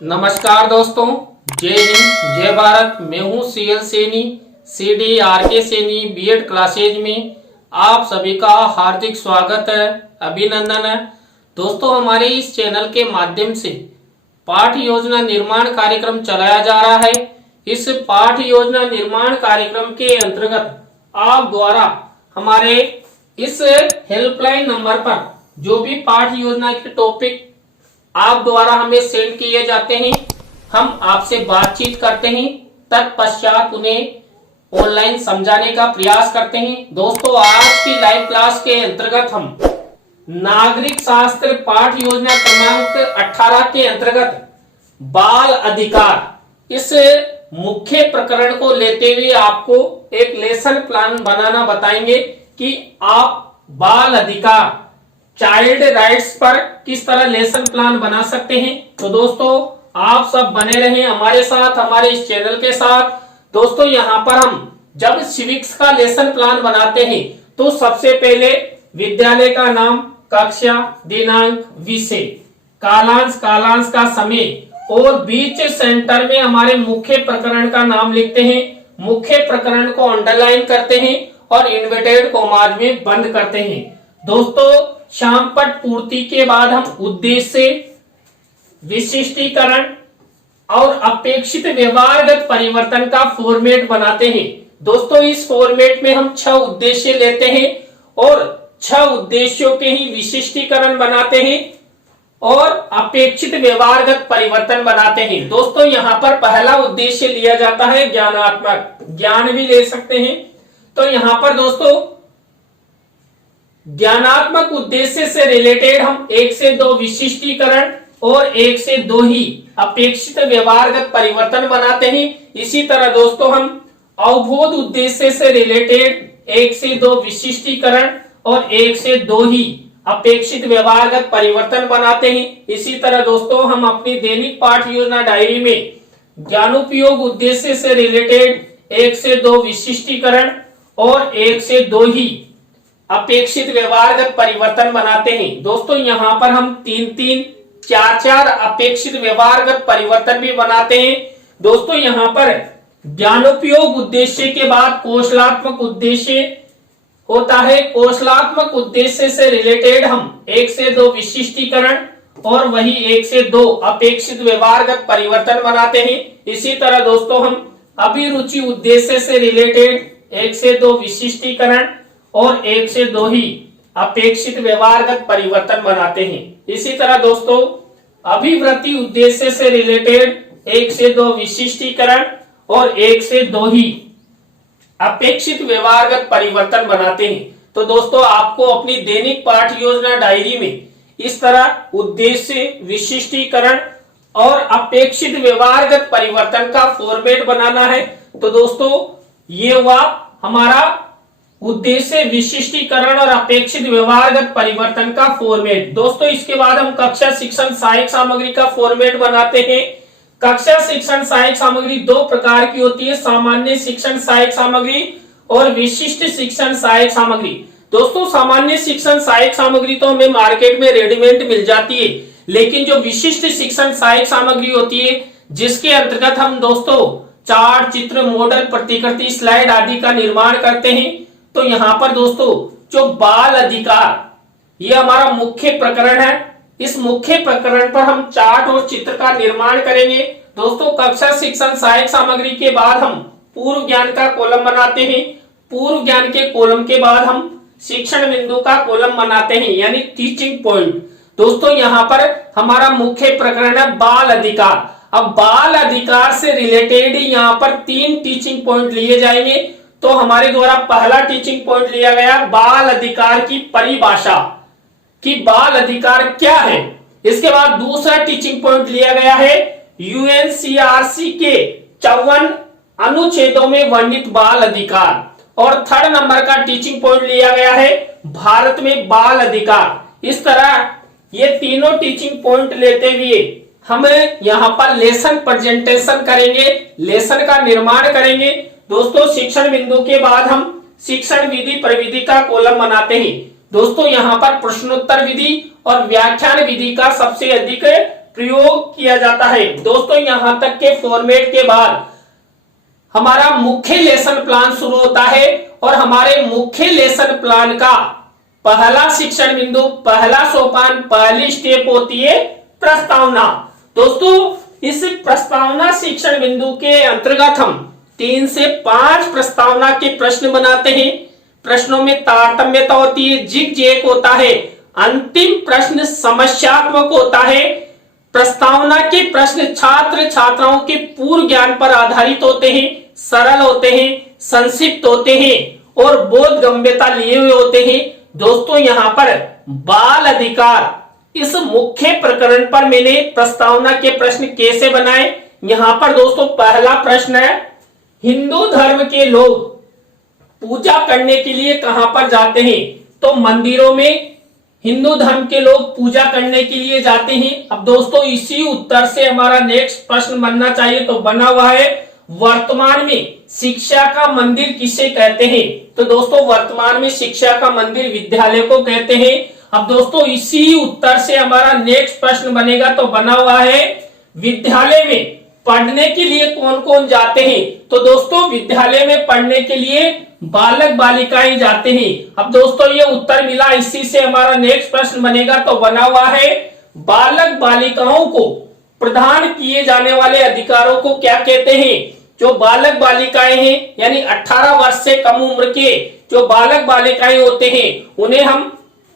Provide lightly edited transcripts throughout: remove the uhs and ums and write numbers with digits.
नमस्कार दोस्तों, जय हिंद जय भारत। मैं हूं CL Saini, CD RK Saini BEd classes में आप सभी का हार्दिक स्वागत है, अभिनंदन है। दोस्तों, हमारे इस चैनल के माध्यम से पाठ योजना निर्माण कार्यक्रम चलाया जा रहा है। इस पाठ योजना निर्माण कार्यक्रम के अंतर्गत आप द्वारा हमारे इस हेल्पलाइन नंबर पर जो भी पाठ योजना के टॉपिक आप द्वारा हमें सेंड किए जाते हैं, हम आपसे बातचीत करते हैं, तत्पश्चात उन्हें ऑनलाइन समझाने का प्रयास करते हैं। दोस्तों, आज की लाइव क्लास के अंतर्गत हम नागरिक शास्त्र पाठ योजना क्रमांक 18 के अंतर्गत बाल अधिकार इस मुख्य प्रकरण को लेते हुए आपको एक लेसन प्लान बनाना बताएंगे कि आप बाल अधिकार चाइल्ड राइट्स पर किस तरह लेसन प्लान बना सकते हैं। तो दोस्तों, आप सब बने रहें हमारे साथ, हमारे इस चैनल के साथ। दोस्तों, यहाँ पर हम जब सिविक्स का लेसन प्लान बनाते हैं तो सबसे पहले विद्यालय का नाम, कक्षा, दिनांक, विषय, कालांश का समय और बीच सेंटर में हमारे मुख्य प्रकरण का नाम लिखते हैं। मुख्य प्रकरण को अंडरलाइन करते हैं और इन्वर्टेड कॉमाज में बंद करते हैं। दोस्तों, शामपट पूर्ति के बाद हम उद्देश्य, विशिष्टीकरण और अपेक्षित व्यवहारगत परिवर्तन का फॉर्मेट बनाते हैं। दोस्तों, इस फॉर्मेट में हम 6 उद्देश्य लेते हैं और 6 उद्देश्यों के ही विशिष्टीकरण बनाते हैं और अपेक्षित व्यवहारगत परिवर्तन बनाते हैं। दोस्तों, यहाँ पर पहला उद्देश्य लिया जाता है ज्ञानात्मक, ज्ञान भी ले सकते हैं। तो यहाँ पर दोस्तों ज्ञानात्मक उद्देश्य से रिलेटेड हम 1 से 2 विशिष्टीकरण और 1 से 2 ही अपेक्षित व्यवहारगत परिवर्तन बनाते हैं। इसी तरह दोस्तों हम अवबोध उद्देश्य से रिलेटेड 1 से 2 विशिष्टीकरण और 1 से 2 ही अपेक्षित व्यवहारगत परिवर्तन बनाते हैं। इसी तरह दोस्तों हम अपनी दैनिक पाठ योजना डायरी में ज्ञानोपयोग उद्देश्य से रिलेटेड 1 से 2 विशिष्टीकरण और 1 से 2 ही अपेक्षित व्यवहारगत परिवर्तन बनाते हैं। दोस्तों, यहाँ पर हम 3-3, 4-4 अपेक्षित व्यवहारगत परिवर्तन भी बनाते हैं। दोस्तों, यहाँ पर ज्ञानोपयोग उद्देश्य के बाद कौशलात्मक उद्देश्य होता है। कौशलात्मक उद्देश्य से रिलेटेड हम 1 से 2 विशिष्टीकरण और वही 1 से 2 अपेक्षित व्यवहारगत परिवर्तन बनाते हैं। इसी तरह दोस्तों हम अभिरुचि उद्देश्य से रिलेटेड 1 से 2 विशिष्टीकरण और 1 से 2 ही अपेक्षित व्यवहारगत परिवर्तन बनाते हैं। इसी तरह दोस्तों अभिवृत्ति उद्देश्य से रिलेटेड 1 से 2 विशिष्टीकरण और 1 से 2 ही अपेक्षित व्यवहारगत परिवर्तन बनाते हैं। तो दोस्तों, आपको अपनी दैनिक पाठ योजना डायरी में इस तरह उद्देश्य, विशिष्टीकरण और अपेक्षित व्यवहारगत परिवर्तन का फॉर्मेट बनाना है। तो दोस्तों, ये हुआ हमारा उद्देश्य, विशिष्टीकरण और अपेक्षित व्यवहारगत परिवर्तन का फॉर्मेट। दोस्तों, इसके बाद हम कक्षा शिक्षण सहायक सामग्री का फॉर्मेट बनाते हैं। कक्षा शिक्षण सहायक सामग्री 2 प्रकार की होती है, सामान्य शिक्षण सहायक सामग्री और विशिष्ट शिक्षण सहायक सामग्री। दोस्तों, सामान्य शिक्षण सहायक सामग्री तो हमें मार्केट में रेडीमेड मिल जाती है, लेकिन जो विशिष्ट शिक्षण सहायक सामग्री होती है जिसके अंतर्गत हम दोस्तों चार्ट, चित्र, मॉडल, प्रतिकृति, स्लाइड आदि का निर्माण करते हैं। तो यहाँ पर दोस्तों जो बाल अधिकार, ये हमारा मुख्य प्रकरण है। इस मुख्य प्रकरण पर हम चार्ट और चित्र का निर्माण करेंगे। दोस्तों, कक्षा शिक्षण सहायक सामग्री के बाद हम पूर्व ज्ञान का कॉलम बनाते हैं। पूर्व ज्ञान के कॉलम के बाद हम शिक्षण बिंदु का कॉलम बनाते हैं, यानी टीचिंग पॉइंट। दोस्तों, यहाँ पर हमारा मुख्य प्रकरण है बाल अधिकार। अब बाल अधिकार से रिलेटेड यहाँ पर 3 टीचिंग पॉइंट लिए जाएंगे। तो हमारे द्वारा पहला टीचिंग पॉइंट लिया गया बाल अधिकार की परिभाषा, कि बाल अधिकार क्या है। इसके बाद दूसरा टीचिंग पॉइंट लिया गया है यूएनसीआरसी के 54 अनुच्छेदों में वर्णित बाल अधिकार। और 3rd नंबर का टीचिंग पॉइंट लिया गया है भारत में बाल अधिकार। इस तरह ये तीनों टीचिंग पॉइंट लेते हुए हमें यहाँ पर लेसन प्रेजेंटेशन करेंगे, लेसन का निर्माण करेंगे। दोस्तों, शिक्षण बिंदु के बाद हम शिक्षण विधि प्रविधि का कॉलम बनाते हैं। दोस्तों, यहाँ पर प्रश्नोत्तर विधि और व्याख्यान विधि का सबसे अधिक प्रयोग किया जाता है। दोस्तों यहां तक के फॉर्मेट के बाद हमारा मुख्य लेसन प्लान शुरू होता है और हमारे मुख्य लेसन प्लान का पहला शिक्षण बिंदु, पहला सोपान, पहली स्टेप होती है प्रस्तावना। दोस्तों इस प्रस्तावना शिक्षण बिंदु के अंतर्गत हम 3 से 5 प्रस्तावना के प्रश्न बनाते हैं। प्रश्नों में तारतम्यता होती है, जिग-जैग होता है, अंतिम प्रश्न समस्यात्मक होता है। प्रस्तावना के प्रश्न छात्र छात्राओं के पूर्व ज्ञान पर आधारित होते हैं, सरल होते हैं, संक्षिप्त होते हैं और बोधगम्यता लिए हुए होते हैं। दोस्तों यहाँ पर बाल अधिकार इस मुख्य प्रकरण पर मैंने प्रस्तावना के प्रश्न कैसे बनाए। यहाँ पर दोस्तों पहला प्रश्न है, हिंदू धर्म के लोग पूजा करने के लिए कहां पर जाते हैं? तो मंदिरों में हिंदू धर्म के लोग पूजा करने के लिए जाते हैं। अब दोस्तों इसी उत्तर से हमारा नेक्स्ट प्रश्न बनना चाहिए, तो बना हुआ है, वर्तमान में शिक्षा का मंदिर किसे कहते हैं? तो दोस्तों वर्तमान में शिक्षा का मंदिर विद्यालय को कहते हैं। अब दोस्तों इसी उत्तर से हमारा नेक्स्ट प्रश्न बनेगा, तो बना हुआ है, विद्यालय में पढ़ने के लिए कौन कौन जाते हैं? तो दोस्तों विद्यालय में पढ़ने के लिए बालक बालिकाएं जाते हैं। अब दोस्तों ये उत्तर मिला, इसी से हमारा नेक्स्ट प्रश्न बनेगा, तो बना हुआ है, बालक बालिकाओं को प्रदान किए जाने वाले अधिकारों को क्या कहते हैं? जो बालक बालिकाएं हैं यानी 18 वर्ष से कम उम्र के जो बालक बालिकाएं होते हैं उन्हें हम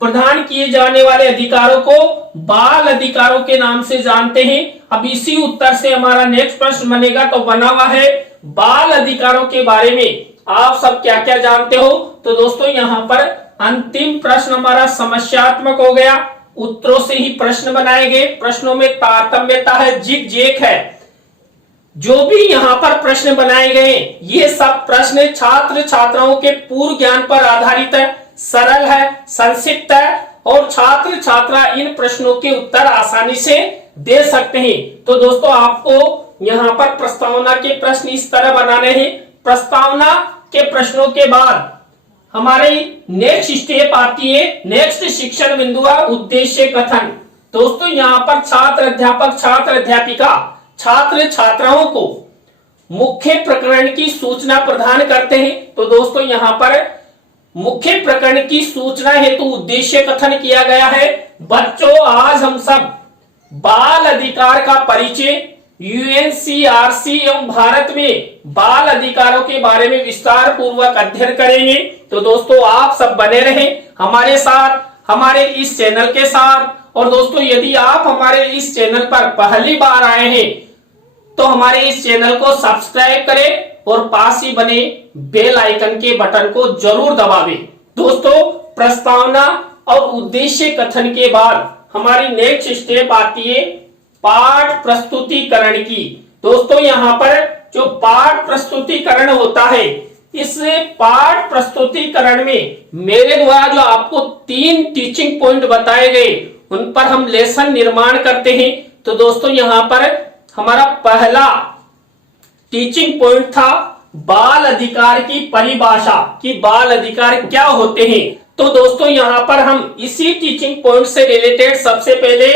प्रदान किए जाने वाले अधिकारों को बाल अधिकारों के नाम से जानते हैं। अब इसी उत्तर से हमारा नेक्स्ट प्रश्न बनेगा, तो बना हुआ है, बाल अधिकारों के बारे में आप सब क्या क्या जानते हो? तो दोस्तों यहाँ पर अंतिम प्रश्न हमारा समस्यात्मक हो गया, उत्तरों से ही प्रश्न बनाए गए, प्रश्नों में तारतम्यता है, जिग-जैग है। जो भी यहाँ पर प्रश्न बनाए गए ये सब प्रश्न छात्र छात्राओं के पूर्व ज्ञान पर आधारित है, सरल है, संक्षिप्त है और छात्र छात्रा इन प्रश्नों के उत्तर आसानी से दे सकते हैं। तो दोस्तों आपको यहाँ पर प्रस्तावना के प्रश्न इस तरह बनाने हैं। प्रस्तावना के प्रश्नों के बाद हमारी नेक्स्ट स्टेप आती है, नेक्स्ट शिक्षण बिंदु है उद्देश्य कथन। दोस्तों यहाँ पर छात्र अध्यापक छात्र अध्यापिका छात्र छात्राओं को मुख्य प्रकरण की सूचना प्रदान करते हैं। तो दोस्तों यहाँ पर मुख्य प्रकरण की सूचना हेतु उद्देश्य कथन किया गया है। बच्चों आज हम सब बाल अधिकार का परिचय, यूएनसीआरसी एवं भारत में बाल अधिकारों के बारे में विस्तार पूर्वक अध्ययन करेंगे। तो दोस्तों आप सब बने रहें हमारे साथ, हमारे इस चैनल के साथ। और दोस्तों यदि आप हमारे इस चैनल पर पहली बार आए हैं तो हमारे इस चैनल को सब्सक्राइब करें और पास ही बने बेल आइकन के बटन को जरूर दबावें। दोस्तों प्रस्तावना और उद्देश्य कथन के बाद हमारी नेक्स्ट स्टेप आती है पाठ प्रस्तुतिकरण की। दोस्तों यहाँ पर जो पाठ प्रस्तुतिकरण होता है, इस पाठ प्रस्तुतिकरण में मेरे द्वारा जो आपको 3 टीचिंग पॉइंट बताए गए उन पर हम लेसन निर्माण करते हैं। तो दोस्तों यहाँ पर हमारा पहला टीचिंग पॉइंट था बाल अधिकार की परिभाषा, कि बाल अधिकार क्या होते हैं। तो दोस्तों यहाँ पर हम इसी टीचिंग पॉइंट से रिलेटेड सबसे पहले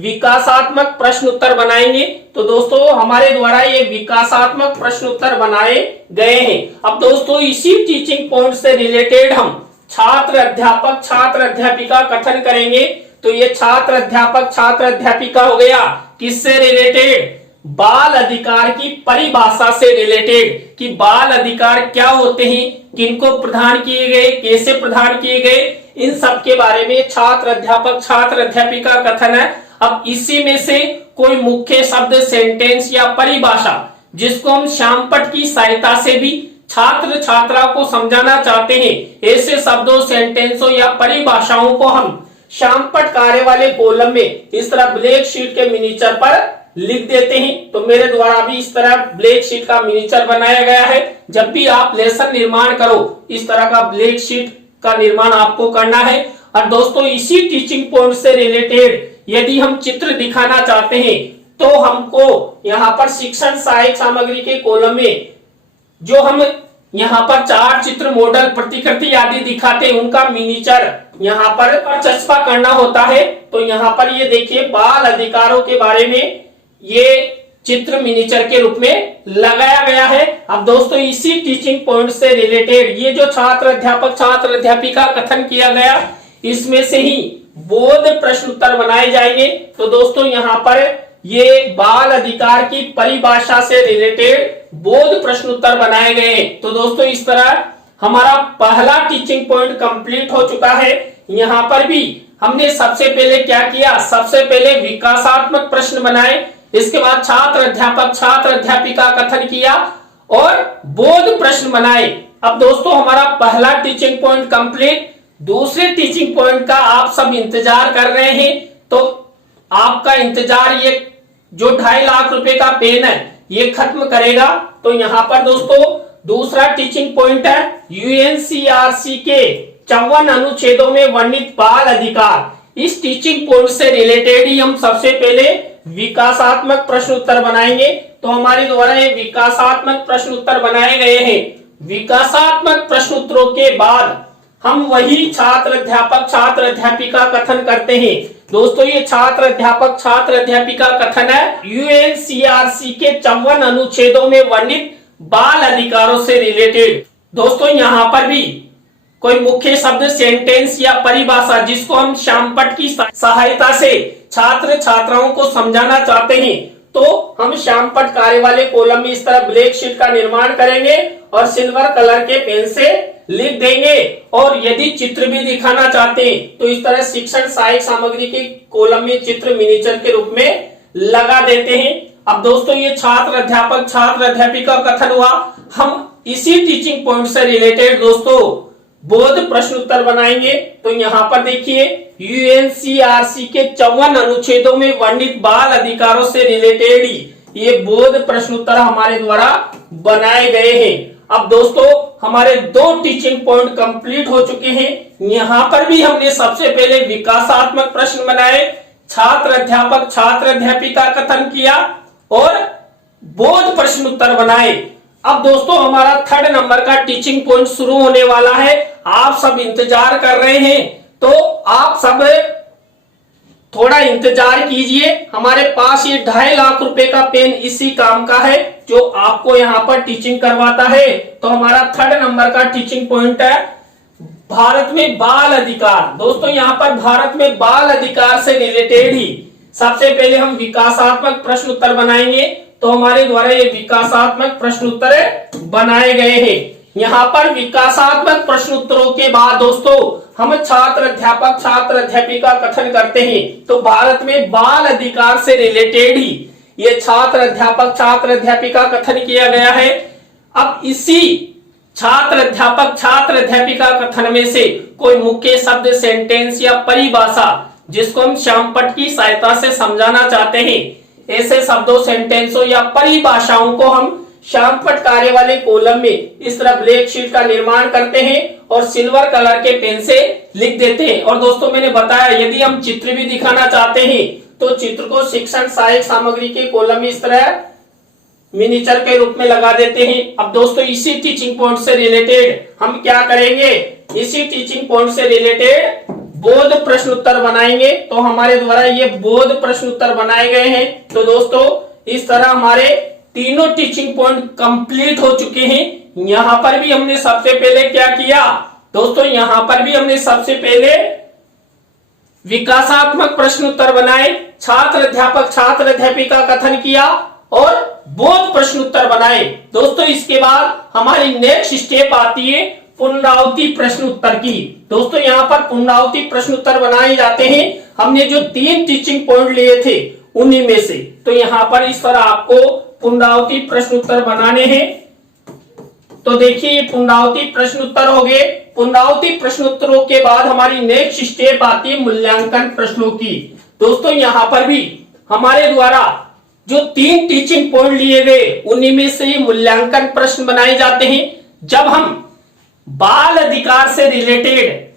विकासात्मक प्रश्न उत्तर बनाएंगे। तो दोस्तों हमारे द्वारा ये विकासात्मक प्रश्न उत्तर बनाए गए हैं। अब दोस्तों इसी टीचिंग पॉइंट से रिलेटेड हम छात्र अध्यापक छात्र अध्यापिका कथन करेंगे। तो ये छात्र अध्यापक छात्र अध्यापिका हो गया, किससे रिलेटेड? बाल अधिकार की परिभाषा से रिलेटेड, कि बाल अधिकार क्या होते हैं, किनको प्रदान किए गए, कैसे प्रदान किए गए, इन सब के बारे में छात्र अध्यापक छात्र अध्यापिका कथन है। अब इसी में से कोई मुख्य शब्द, सेंटेंस या परिभाषा जिसको हम श्यामपट्ट की सहायता से भी छात्र छात्रा को समझाना चाहते हैं, ऐसे शब्दों, सेंटेंसों या परिभाषाओं को हम श्यामपट्ट कार्य वाले कॉलम में इस तरह ब्लैक शीट के मिनीचर पर लिख देते हैं। तो मेरे द्वारा भी इस तरह ब्लैक शीट का मिनीचर बनाया गया है। जब भी आप लेसन निर्माण करो इस तरह का ब्लैक शीट का निर्माण आपको करना है। और दोस्तों इसी टीचिंग पॉइंट से रिलेटेड यदि हम चित्र दिखाना चाहते हैं तो हमको यहाँ पर शिक्षण सहायक सामग्री के कॉलम में जो हम यहाँ पर चार चित्र, मॉडल, प्रतिकृति आदि दिखाते हैं, उनका मिनिचर यहाँ पर चस्पा करना होता है। तो यहाँ पर ये देखिए बाल अधिकारों के बारे में ये चित्र मिनिचर के रूप में लगाया गया है। अब दोस्तों इसी टीचिंग पॉइंट से रिलेटेड ये जो छात्र अध्यापक छात्र अध्यापिका कथन किया गया, इसमें से ही बोध प्रश्न उत्तर बनाए जाएंगे। तो दोस्तों यहाँ पर ये बाल अधिकार की परिभाषा से रिलेटेड बोध प्रश्न उत्तर बनाए गए। तो दोस्तों इस तरह हमारा पहला टीचिंग पॉइंट कंप्लीट हो चुका है। यहाँ पर भी हमने सबसे पहले क्या किया, सबसे पहले विकासात्मक प्रश्न बनाए, इसके बाद छात्र अध्यापक छात्र अध्यापिका कथन किया और बोध प्रश्न बनाए। अब दोस्तों हमारा पहला टीचिंग पॉइंट कंप्लीट। दूसरे टीचिंग पॉइंट का आप सब इंतजार कर रहे हैं, तो आपका इंतजार ये जो 2.5 लाख रुपए का पेन है ये खत्म करेगा। तो यहाँ पर दोस्तों दूसरा टीचिंग पॉइंट है यूएनसीआरसी के 54 अनुच्छेदों में वर्णित बाल अधिकार। इस टीचिंग पॉइंट से रिलेटेड ही हम सबसे पहले विकासात्मक प्रश्न उत्तर बनाएंगे। तो हमारे द्वारा ये विकासात्मक प्रश्न उत्तर बनाए गए हैं। विकासात्मक प्रश्न उत्तरों के बाद हम वही छात्र अध्यापक छात्र अध्यापिका कथन करते हैं। दोस्तों ये छात्र अध्यापक छात्र अध्यापिका कथन है यूएनसीआरसी के 54 अनुच्छेदों में वर्णित बाल अधिकारों से रिलेटेड। दोस्तों यहाँ पर भी कोई मुख्य शब्द, सेंटेंस या परिभाषा जिसको हम श्यामपट्ट की सहायता से छात्र छात्राओं को समझाना चाहते हैं, तो हम श्यामपट्ट कार्य वाले कॉलम में इस तरह ब्लैक शीट का निर्माण करेंगे और सिल्वर कलर के पेन से लिख देंगे। और यदि चित्र भी दिखाना चाहते हैं तो इस तरह शिक्षण सहायक सामग्री के कॉलम में चित्र मिनिएचर के रूप में लगा देते हैं। अब दोस्तों ये छात्र अध्यापक छात्र अध्यापिका कथन हुआ। हम इसी टीचिंग पॉइंट से रिलेटेड दोस्तों बोध प्रश्न उत्तर बनाएंगे। तो यहाँ पर देखिए यूएनसीआरसी के 54 अनुच्छेदों में वर्णित बाल अधिकारों से रिलेटेड ही ये बोध प्रश्न उत्तर हमारे द्वारा बनाए गए हैं। अब दोस्तों हमारे 2 टीचिंग पॉइंट कंप्लीट हो चुके हैं। यहाँ पर भी हमने सबसे पहले विकासात्मक प्रश्न बनाए, छात्र अध्यापक छात्र अध्यापिका कथन किया और बोध प्रश्न उत्तर बनाए। अब दोस्तों हमारा 3rd नंबर का टीचिंग पॉइंट शुरू होने वाला है। आप सब इंतजार कर रहे हैं, तो आप सब थोड़ा इंतजार कीजिए। हमारे पास ये 2.5 लाख रुपए का पेन इसी काम का है जो आपको यहाँ पर टीचिंग करवाता है। तो हमारा 3rd नंबर का टीचिंग पॉइंट है भारत में बाल अधिकार। दोस्तों यहाँ पर भारत में बाल अधिकार से रिलेटेड ही सबसे पहले हम विकासात्मक प्रश्न उत्तर बनाएंगे। तो हमारे द्वारा ये विकासात्मक प्रश्न उत्तर बनाए गए हैं। यहाँ पर विकासात्मक प्रश्न उत्तरों के बाद दोस्तों हम छात्र अध्यापक छात्र अध्यापिका कथन करते हैं। तो भारत में बाल अधिकार से रिलेटेड ही ये छात्र अध्यापक छात्र अध्यापिका कथन किया गया है। अब इसी छात्र अध्यापक छात्र अध्यापिका कथन में से कोई मुख्य शब्द, सेंटेंस या परिभाषा जिसको हम श्यामपट्ट की सहायता से समझाना चाहते हैं, ऐसे शब्दों, सेंटेंसों या परिभाषाओं को हम श्यामपट्ट कार्य वाले कॉलम में इस तरह ब्लैक शीट का निर्माण करते हैं और सिल्वर कलर के पेन से लिख देते हैं। और दोस्तों मैंने बताया यदि हम चित्र भी दिखाना चाहते हैं तो चित्र को शिक्षण सहायक सामग्री के कॉलम में इस तरह मिनिएचर के रूप में लगा देते हैं। अब दोस्तों इसी टीचिंग पॉइंट से रिलेटेड हम क्या करेंगे, इसी टीचिंग पॉइंट से रिलेटेड बोध प्रश्न उत्तर बनाएंगे। तो हमारे द्वारा ये बोध प्रश्न उत्तर बनाए गए हैं। तो दोस्तों इस तरह हमारे तीनों टीचिंग पॉइंट कंप्लीट हो चुके हैं। यहाँ पर भी हमने सबसे पहले क्या किया दोस्तों, यहाँ पर भी हमने सबसे पहले विकासात्मक प्रश्न उत्तर बनाए, छात्र अध्यापक छात्र अध्यापिका कथन किया और बोध प्रश्न उत्तर बनाए। दोस्तों इसके बाद हमारी नेक्स्ट स्टेप आती है पुनरावृत्ति प्रश्न उत्तर की। दोस्तों यहाँ पर पुनरावृत्ति प्रश्न उत्तर बनाए जाते हैं। हमने जो 3 टीचिंग पॉइंट लिए थे उन्हीं में से। तो यहाँ पर इस तरह आपको पुनरावृत्ति प्रश्न उत्तर बनाने हैं। तो देखिए ये पुनरावृत्ति प्रश्न उत्तर हो गए। पुनरावृत्ति प्रश्न उत्तरों के बाद हमारी नेक्स्ट स्टेप आती है मूल्यांकन प्रश्नों की। दोस्तों यहाँ पर भी हमारे द्वारा जो 3 टीचिंग पॉइंट लिए गए उन्हीं में से ये मूल्यांकन प्रश्न बनाए जाते हैं। जब हम बाल अधिकार से रिलेटेड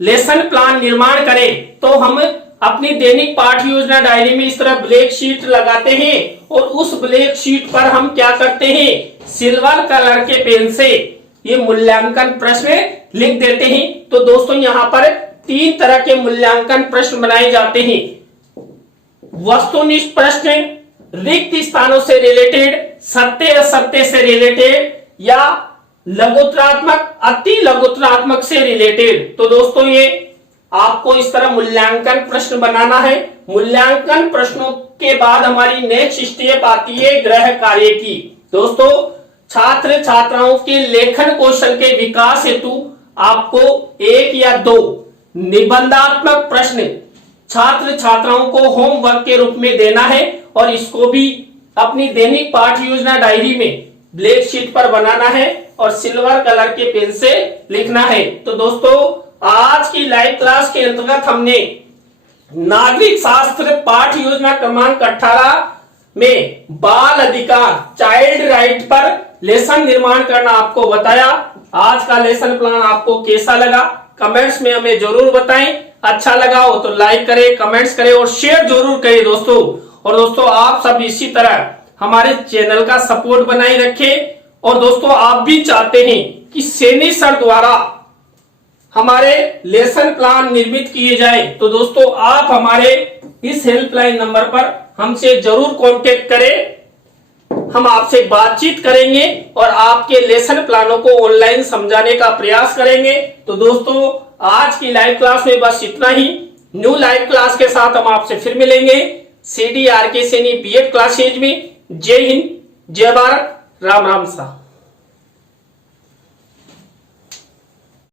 लेसन प्लान निर्माण करें तो हम अपनी दैनिक पाठ योजना डायरी में इस तरह ब्लैक शीट लगाते हैं और उस ब्लैक शीट पर हम क्या करते हैं, सिल्वर कलर के पेन से ये मूल्यांकन प्रश्न लिख देते हैं। तो दोस्तों यहाँ पर 3 तरह के मूल्यांकन प्रश्न बनाए जाते हैं। वस्तुनिष्ठ प्रश्न, रिक्त स्थानों से रिलेटेड, सत्य असत्य से रिलेटेड, या लघुत्तरात्मक अति लघुत्तरात्मक से रिलेटेड। तो दोस्तों ये आपको इस तरह मूल्यांकन प्रश्न बनाना है। मूल्यांकन प्रश्नों के बाद हमारी नेक्स्ट स्टेप आती है गृह कार्य की। दोस्तों छात्र छात्राओं के लेखन कौशल के विकास हेतु आपको 1 या 2 निबंधात्मक प्रश्न छात्र छात्राओं को होमवर्क के रूप में देना है और इसको भी अपनी दैनिक पाठ योजना डायरी में ब्लैक शीट पर बनाना है और सिल्वर कलर के पेन से लिखना है। तो दोस्तों आज की लाइव क्लास के अंतर्गत हमने नागरिक शास्त्र पाठ योजना क्रमांक 18 में बाल अधिकार चाइल्ड राइट पर लेसन निर्माण करना आपको बताया। आज का लेसन प्लान आपको कैसा लगा कमेंट्स में हमें जरूर बताएं। अच्छा लगा हो तो लाइक करें, कमेंट्स करें और शेयर जरूर करें दोस्तों। और दोस्तों आप सब इसी तरह हमारे चैनल का सपोर्ट बनाए रखें। और दोस्तों आप भी चाहते हैं कि सैनी सर द्वारा हमारे लेसन प्लान निर्मित किए जाए तो दोस्तों आप हमारे इस हेल्पलाइन नंबर पर हमसे जरूर कांटेक्ट करें। हम आपसे बातचीत करेंगे और आपके लेसन प्लानों को ऑनलाइन समझाने का प्रयास करेंगे। तो दोस्तों आज की लाइव क्लास में बस इतना ही। न्यू लाइव क्लास के साथ हम आपसे फिर मिलेंगे CDRK सैनी BEd क्लासेज में। जय हिंद, जय भारत, राम राम सा।